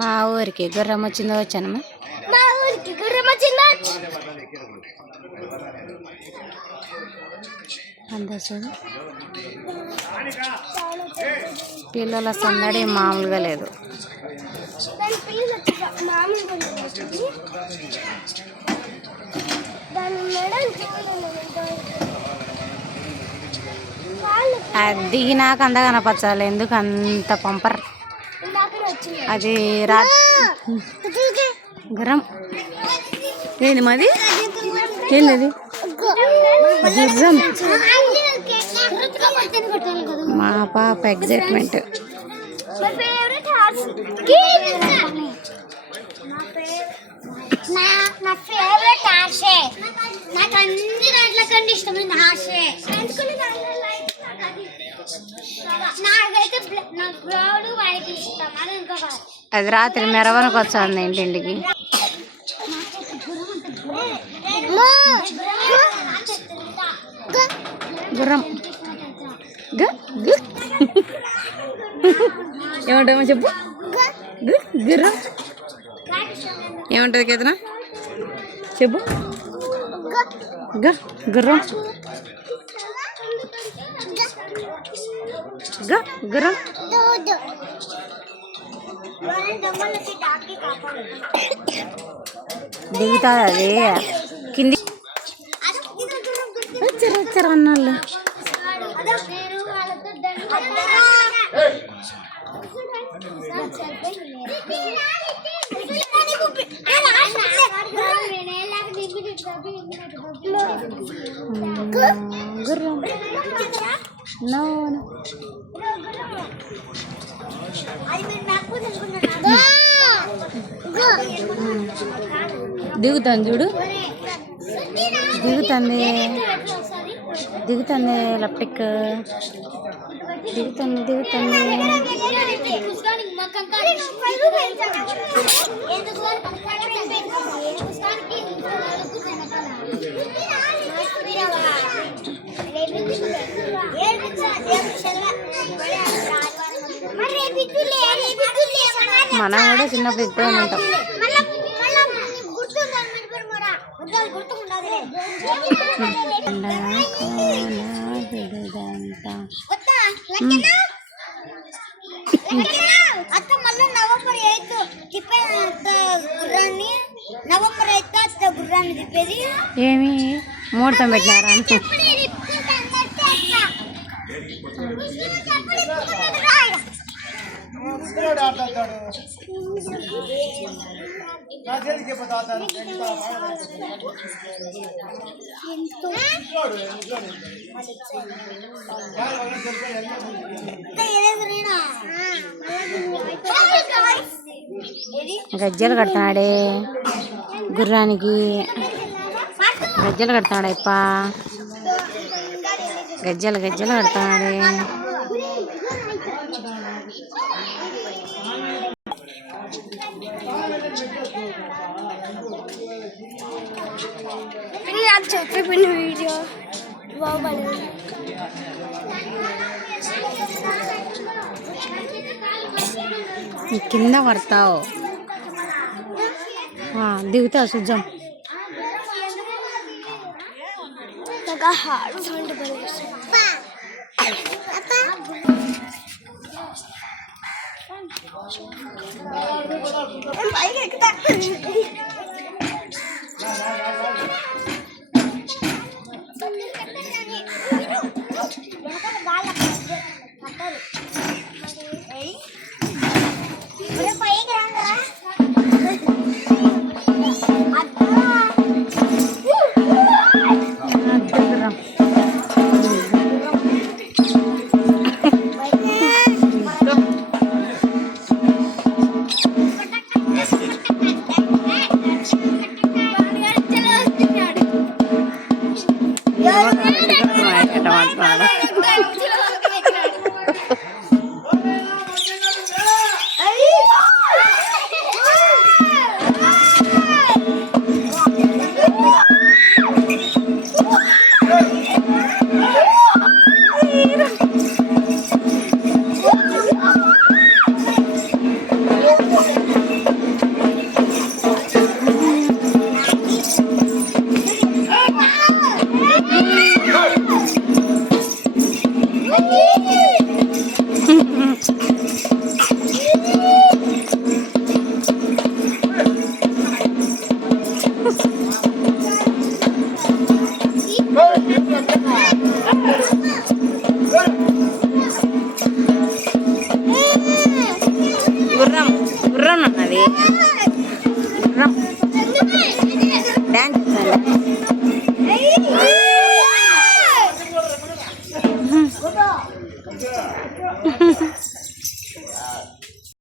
మా ఊరికి గుర్రం వచ్చిందో వచ్చానమ్మా. మా ఊరికి గుర్రం వచ్చిందో. అంతా చూడు పిల్లల సందడి మామూలుగా లేదు. అది దిగినాక అందా కనపరచాలి. ఎందుకు అంత పంపర్? అది గుర్రం ఏంది మాది? ఏంది అది? గుర్రం. మా పాప ఎగ్జైట్మెంట్. నా ఫేవరెట్ ఆశే. నాకు అన్ని దాంట్లో కంటే ఇష్టమైన ఆశే. నాకైతే నాకు బ్రౌన్ వైట్ ఇష్టం. అది ఇంకొక అది రాత్రి మెరవనకు వచ్చింది ఇంటింటికి. గుర్రం ఏమంటామో చెప్పు. గుర్రం ఏమంటది కేతనా చెప్పు. గుర్రం గుర్రం దిగుతుంది అది కింది వచ్చారు అన్నాళ్ళు. గుర్రం దిగుతాను చూడు. దిగుతుంది లెఫ్ట్కి దిగుతుంది. మనం కూడా చిన్నప్పుడు ఇద్దరం ఉంటాం. ఏమి ముహూర్తం పెట్టినారా? గజ్జలు కడతాడే గుర్రానికి. గజ్జలు కడతాడే అప్ప. గజ్జలు కడతాడే. వీడియో కింద పడతావు. దిగుతా సుజం. గుర్రం గుర్రం ఉన్నది గుర్రం